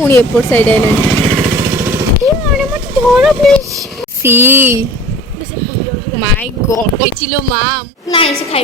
पुणी airport side आइलानी सी माय गॉड चिलो माम नहीं से खाइ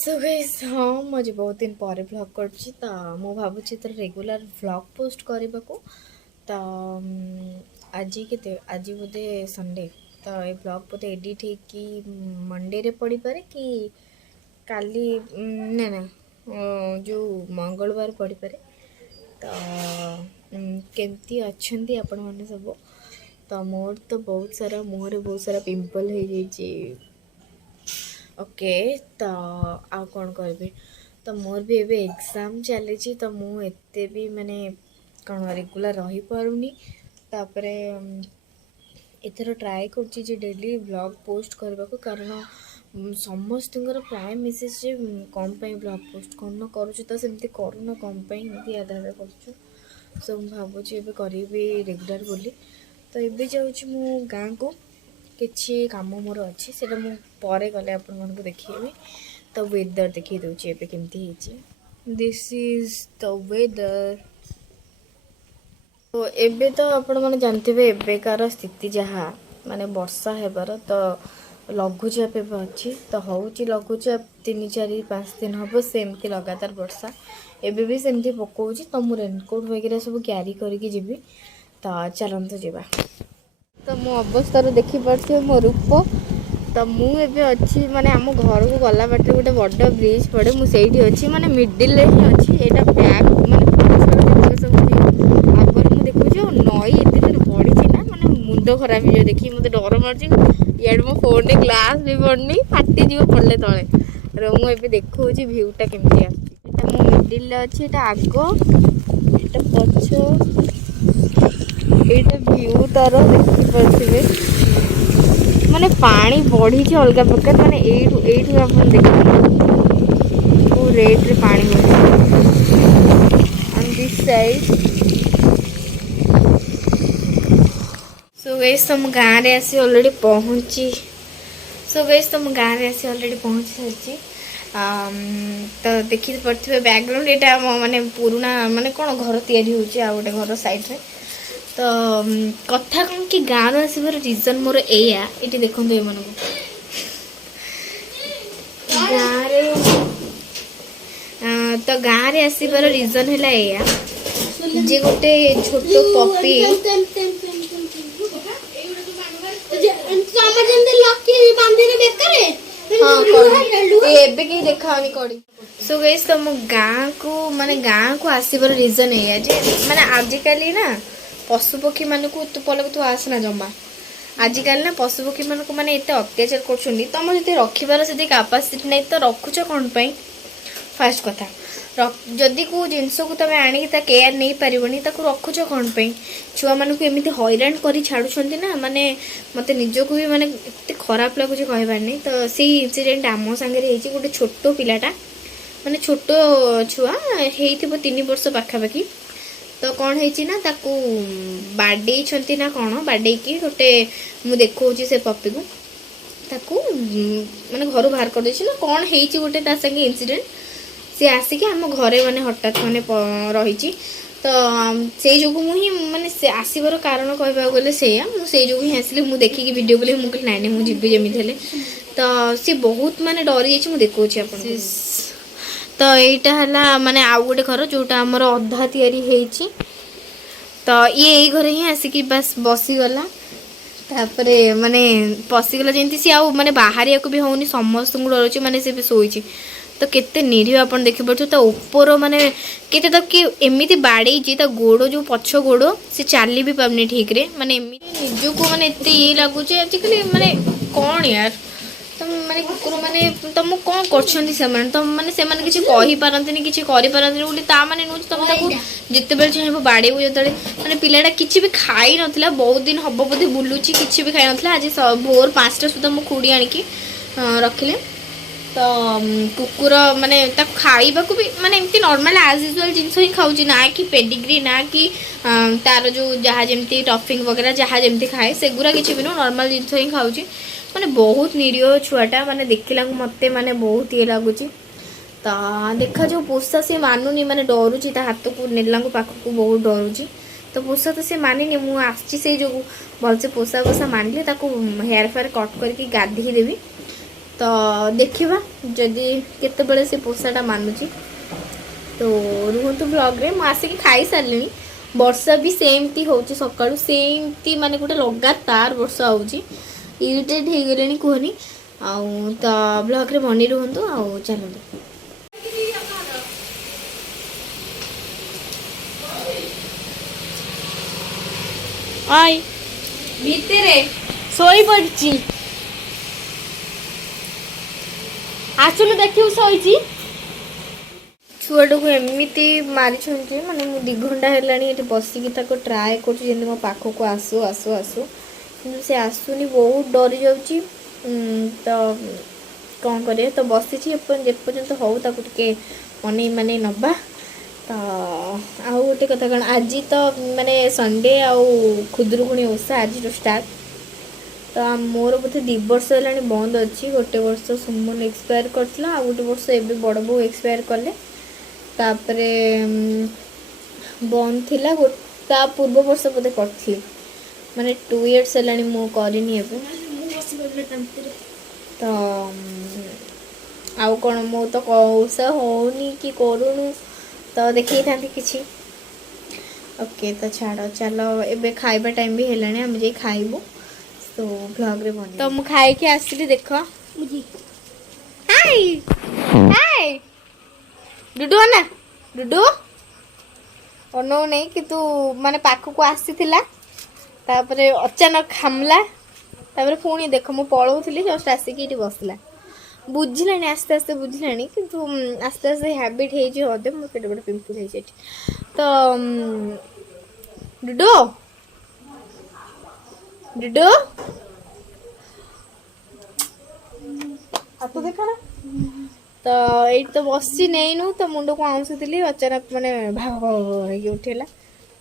सो गाइस हाँ मुझे बहुत दिन पर व्लॉग करछि त मु भाबुछि तर रेगुलर व्लॉग पोस्ट करबा को त आज के आज बोधे संडे तो ये ब्लॉग बोधे एडिट है कि मंडे रे पड़ी पारे कि काली ना ना जो मंगलवार पड़ी पारे तो केमती अच्छंती आपण माने सब तो मोर तो बहुत सारा मुहरे बहुत सारा पिंपल हो जाइए ओके तो आ कौन करबे तो मोर भी एबे एग्जाम चली तो मुझे भी माने कौन रेगुलर रही पारुनी तापरे एथर ट्राए कर डेली व्लॉग पोस्ट करने को कारण समस्त प्राय मेसेज कौन पाई व्लॉग पोस्ट कौन करुँ तो सेमती करूना कौन पाई एमती आधा आधा कर सो भावुँ ए करी रेगुलर बोली तो ये जाऊँ गाँ को किसी काम मोर अच्छी से मुझे गले आपण मन को देखी तो वेदर देखी दूसरी एवं केमती दिस इज द वेदर तो एबे तो आपण मैंने जानते एବେकार स्थिति जहाँ माने वर्षा हेबार तो लघुचाप अच्छी तो हूँ लघुचाप 3-4-5 दिन हम सेमती लगातार वर्षा एबे भी सेमती पकाऊँ तो मुझे रेनकोट वगैरह सब क्यारी करके जीवी तो चलते जावा तो मो अवस्था देखी पार्थे मो रूप तो मुझे अच्छी माने आम घर को गला बाटे गोटे बड़ ब्रिज पड़े मुझे अच्छी माने मिडिल ही अच्छी यहाँ बैक माने सब आगे मुझे देखुच नई एत बढ़ी ना माने मुंड खराब हो देखिए मत डर मार्च इड मो फोन रे ग्लास भी पड़नी फाटी जीव पड़े तले मुझे देखा भ्यूटा केमती आटा मो मिडिल अच्छी यहाँ आग यहाँ पछ ये भ्यू तार देखिपे माने पानी बढ़ी अलग प्रकार माने एठू आप देखो रेट रे पानी on this side so guys तुम गाँव रे आसी ऑलरेडी पहुँची सो गाइस तुम गाँव रे आसी ऑलरेडी पहुँच सारी तो देखी पड़े बैकग्राउंड यहाँ माने पुराना माने कौन घर तैयारी होचे आ गोटे घर साइड रे तो कथा कौन कि गाँव आसबार रिजन मोर एया ये देखो ये मन तो गाँव रे आसबार रिजन है एया जे गोटे छोट पपी सो गाइस तो मो गाँ को माने गाँ को आसबार रिजन एया जे माने आजिकली ना पशुपक्षी मान को तू पल तू आसना जमा आजिकल ना पशुपक्षी मान को मैंने एत अत्याचार कर तुम जो रखार से कैपेसिटी नहीं तो रखुच कौन पाई फास्ट कथा जदि को जिनस को तुम आणिक केयर नहीं पारनी रखुच कौन पाई छुआ मान को एमती हैरान कर छाड़ुंट ना माने मत निजक भी माने एत खराब लगुच कहबार नहीं तो से इनसीडेंट आम सांगे गोटे छोट पिलाटा माने छोट छुआ हो 3 वर्ष पाखापाखि तो कौन है ना ताकू बाडे ना कौन बाडे की गोटे मु देखो से पपी को ताकू माने घर बाहर कर दे ना कौन है गोटे संगे इनसीडेंट सी आसिक आम घरे माने हठात माने रही तो से जो मुझे माने से आसबार कारण कहवा गले से मुझे जो ही आसली मुझे देखिकी वीडियो बोले मुझे नाई नहीं मुझे जमी हेले तो सी बहुत माने डरी जाइए देखो तो यहाँ है माने आउ गोटे घर जोटा आमर अधा तैयारी होती तो ये घर ही आसिक बस बसीगला तापरे माने पशिगला जमी सी आउ माने बाहर को भी होनी समस्त डर माने से शोची तो केते निरीह आप देखिपे तो ऊपर माने केते तक कि एमती बाड़े तो गोड़ जो पछ गोड़ से चली भी पारनी ठीक रे माने निजको माने एत ये लगुच आजिकल माने कौन यार तुम माने कुकुर माने तुम कौन कर तुम माने से माने किसी कहि पारंतनी किसी करि पारंतनी बोली ता माने नु तुम ताको जत्ते बेल चाहे बाड़े जतले माने पिलाटा किसी भी खाई नथिला बहुत दिन हब बोधे बुलुची किसी भी खाई नथिला आज भोर 5टा सुधा मो खुड़ी आनिकी रखिले तो कुकुर माने ताको खाइबा को भी माने एमती नॉर्मल एज यूजुअल जिंस ही खाउची ना कि पेडिग्री ना कि तार जो जहाँ जमती टफिंग वगैरह जहाँ जमती खाए सेगुरा किसी भी नो नॉर्मल जिंस ही खाउची माने बहुत निरीह छुआटा माने देखला मते माने बहुत ये लगुच तो देखा जो पोषा से मानुनी माने डरुची हाथ को नेला पाखक बहुत डरुची तो पोषा तो सी मानिनी मुझे से जो भलसे पोषा पोषा मानिले हेयर फेयर कट करके गाधे देवी तो देखा जदि केत से पोषाटा मानुची तो रुहतु ब्लॉग में आसिक खाई सारे वर्षा भी सेमती हो सका सेमती माने गोटे लगातार वर्षा हो इरिटेट हो गले कहनी आउ तो ब्लॉग रे बनी रुहतु आउ चलते आई भितरे सोई पड़ी आसुन देखियो सोई छुआटा को एमती मारी माने मु 2 घंटा है बसिकी ट्राए कर मो पाख को आसु आसु आसु कि से आसुनी बहुत डरी जाऊँगी तो कौन कर तो बसी जेपर्यंत हो टे मन माने नबा तो आउ गोटे कथा कौन आज तो माने संडे आउ खुदरुकुणी ओषा आज स्टार्ट तो मोर बोधे 2 वर्ष है बंद अच्छी गोटे वर्ष सुमन एक्सपायर करता आ गोटे वर्ष एवं बड़ बो एक्सपायर कले तापरे बंद थिला ता पूर्व वर्ष बोधे करी माने 2 years है मु करनी तो आउ कौन मो तो ओषा होनी कि करूनु तो देखी था किसी ओके तो छाड़ चलो एबे खाइबा टाइम भी है आम जा खाइबू तो ब्लॉग रे बन तो मु खाई के आसली देख हाय हाय डुडू ना डुडू अनो नहीं कि तू माने पाख को आसी थिला तापरे अचानक खामला तापरे पुणी देख मु पळौथली जस्ट आसिकी इटी बसला बुझिलानी आस्ते आस्ते बुझिलानी किंतु आस्ते आस्ते हैबिट हो होदे मो पेट बड़ पिंपल है तो डुडू डुडू तो देखा तो ये तो बसी नहींनु तो मुंड को आउसुली अचानक माने भाव भाव उठेला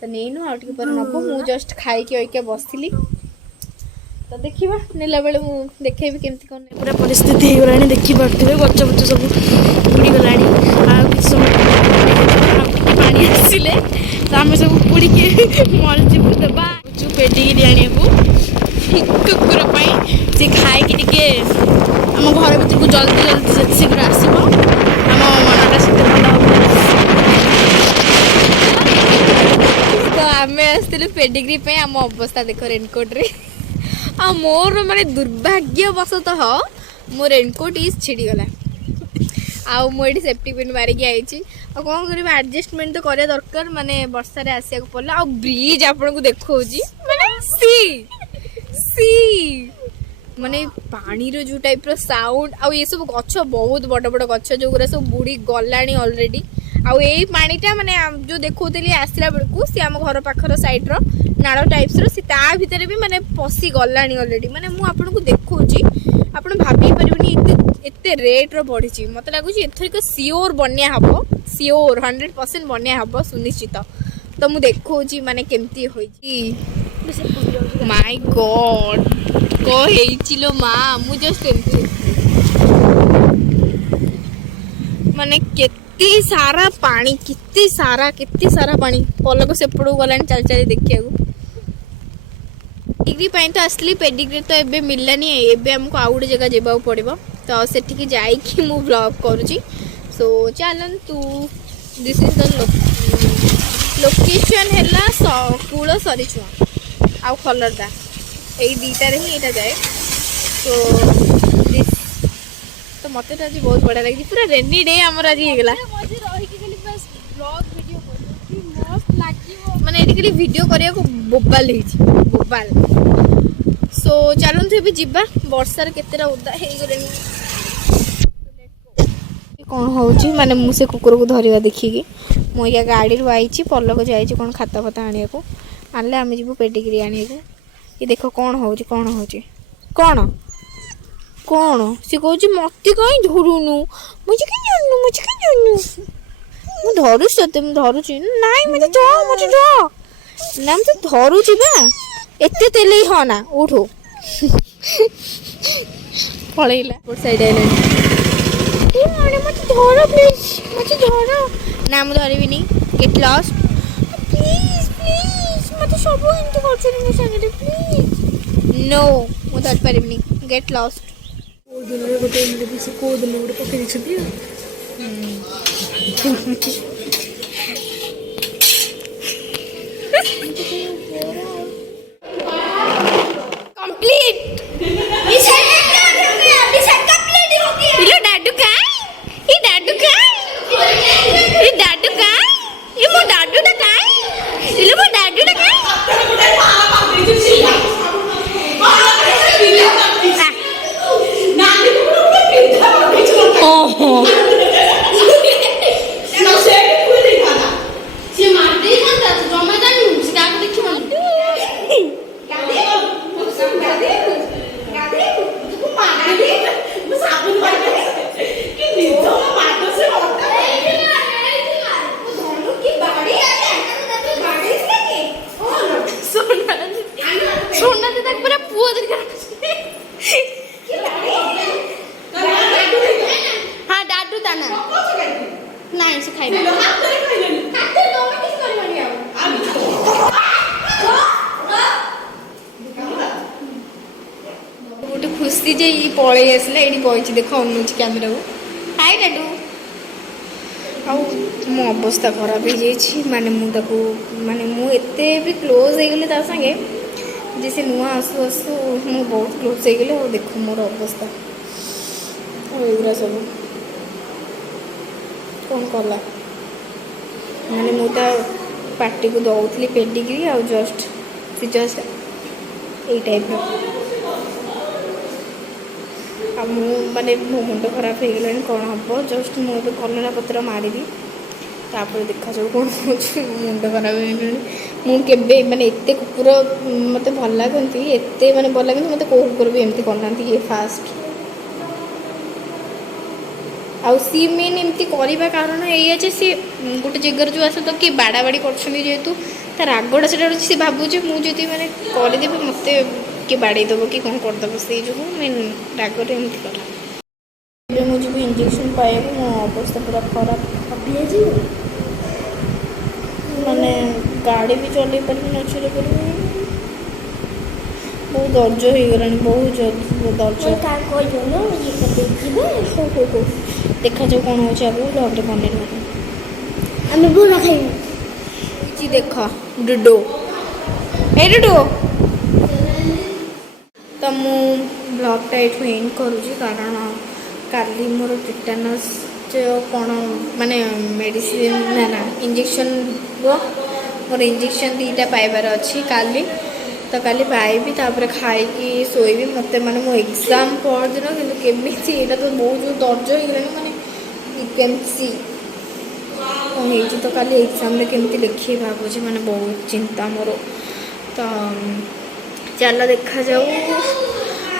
तो नहींनु आउ पर नब मु जस्ट खाई बसली तो देखा नेला बेले मुझे देखेबी केमती कौन पूरा परिस्थिति हो गलानी देखी पारे गच बुच सब बुड़ी गला पानी आसिले तो आम सब बुड़ी के मलचिप देवा पेडिग्री आने कुकुर सी खाई टे आम घर भर को जल्दी जल्दी शीघ्र आसो आम मनटा से तो आम आसलु पेडिग्री आम अवस्था देख रेनकोट रे आ मोर माने दुर्भाग्यवशतः मो रेनकोट इज छिड़ीगला आउ मुझे सेफ्टी पिन मारिकी आई कौन कर एडजस्टमेंट तो करा दरकार माने वर्षा आसिया पड़ा आ ब्रिज आपन को देखो माने सी सी माने पानी रो जो टाइप रो साउंड आ ये सब गछ बहुत बड़ बड़ गछ जो गुरा सब बुड़ी गलानी ऑलरेडी आउ ए पानीटा माने जो देखौतली आसला बेलकु सी आम घर पाखर साइड रो नाड़ टाइप्स रो सी ता भितर भी माने पसी गलानी ऑलरेडी माने मु आपन को देखौची आपन भाबी परिबनी एते रेट रो बढ़ी मत लगुच एथरिक सियोर बन्या हबो सियोर 100% बन्या हबो सुनिश्चित तो मु देखौची माने केमती होई माय गॉड को हेइचिलो मा मु जस्ट एमती माने केते सारा पानी केते सारा पानी पलक सेपड़ गलानी चल चल देखिया डिग्री तो आसली पेडिग्री तो एबे मिललानी एबे हमको आउ गोटे जगह जावाक पड़ो तो सेठिकी जाइकी मु ब्लॉग करुची सो चलन तू दिस इज द लोकेशन है कूल सरीछुआ आउ खलरदा यही दुईटार ही यहाँ जाए तो तो मत तो आज बहुत बढ़िया लगी पूरा रेनी डे आमर आज होगा माने ये वीडियो करने को बोबाल बोबाल सो चलते भी जीवा वर्षार केतेटा उदा हो कौन हो माने मुझे कुकुर को धरवा देखिकी मुझे गाड़ी आई पलक जाए कौन खाता फता आने को आनले आम जीव पेडिग्री आने को ये देख कौन हो कौन कौन सी कह मत कहीं धरुनु मुझे कहीं जानू मुझे धरुच ते धरुची नाई मुझे जा ना मुझे धरुची बा एते तेले हाँ ना उठो पलैला साइड आइलानी मत धरो प्लीज मत धरो ना मु धरबिनी गेट लॉस्ट प्लीज प्लीज मत सब एंत करछन मो संगे प्लीज नो मु धर परबिनी गेट लॉस्ट ओ दिन रे गोटे एमडी से को दिन गोटे पके दिछथि कंप्लीट ये डाडू का ये डाडू का ये डाडू का ये मो डाडू दा का ये मो डाडू दा का ओहो सोना तो तक पूरा पुआ दे हाँ डाडू ताना नहीं से खाइबा गोटे खुशी जे ये पळै आसला एडी बइछि देखो अनुछि कैमरा को हाय डाडू आउ मो अवस्था खराब हो जाइछि माने मु ताको माने मु एते भी क्लोज हो गेले ता संगे जैसे नुआ आसु आसु मु बहुत क्लोज हो गले और देखो मोर अवस्था एगुरा सब कौन कला माने मु पार्टी को दौली पेडिग्री आ जस्ट सी जस्ट यही टाइप माने मो मुंड खराब हो गला कौन हम जस्ट मुझे कलरा पत्र मारिदी तापर देखा जाऊ कौन हो मुंड खराब मुझे माने एते कुकुर मत भल लगती एते माने भल लगे मत कौ कुकुर भी एमती करना ये फास्ट आउ सी मेन एमती करवा कारण ये सी गोटे जगार जो आस तो किए बाड़ा बाड़ी करेतु तार रागटा से भावुचे मुझे मैंने करदेवी मत किए बाड़ेदब कि कौन करदेव से जो मेन रागर एमती कर मुझे इंजेक्शन पाए मो अवस्था पूरा खराब माने गाड़ी भी चल पारि नचले बहुत दर्ज हो गला बहुत दर्ज देखा जाऊ कौन हो ब्लॉग बने देख डुडो ए डुडो तो मु ब्लॉगटा ये एंड करुँच कारण काली मोर टिटानस कौन माने मेडिसिन ना ना इंजेक्शन मोर इंजेक्शन 2टा पाइबार अच्छी काली तो काली पाइबी तापर खाई शोबी मत माने मो एग्जाम पर दिन कि केमी यहाँ तो बहुत दर्ज हो गला माने केमसी कौन हो तो काली एग्जाम केमती लिखी भावुँ माने बहुत चिंता मोर तो चल देखा जाऊ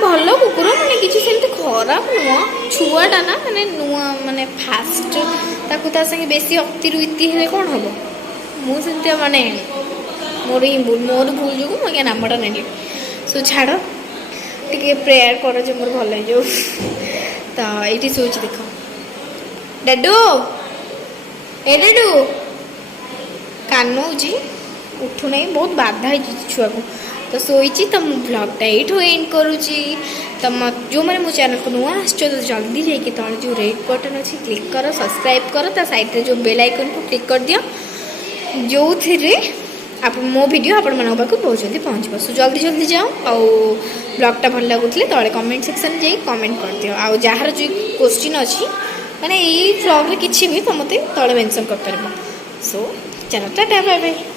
भल कुकुर माने किसी सेमती खराब नुह छुआटा ना माने नुआ माने फास्ट ताकू ता संगे बेसी अति रुइति हेले कौन हम मुझे माने मोर ही मोर भूल जो मुझे नामटा नहीं सो छाड़ टे प्रेयर कर जो मोर भल हो तो ये सोच देख डाडू ए डाडू कानौची उठू ना बहुत बाधा है छुआ को तो सोईची तो मु ब्लॉगटा ये एंड करुँची तो जो मैंने मो चैनल को नुआ आस तो जल्दी जाकि तले जो रेड बटन अच्छी क्लिक कर सब्सक्राइब कर ता साइड रे जो बेल आइकन को क्लिक कर दियो जो थे आप मो वीडियो आपण मन पाक बहुत जल्दी पहुँच सो जल्दी जल्दी जाओ आउ ब्लॉगटा भल लगुले तले कमेंट सेक्शन जाई कमेंट कर दियो आ जार जो क्वेश्चन अच्छी माने ये ब्लॉग किसी भी तो मत तले मेंशन कर पार सो चलो टाटा बाय बाय।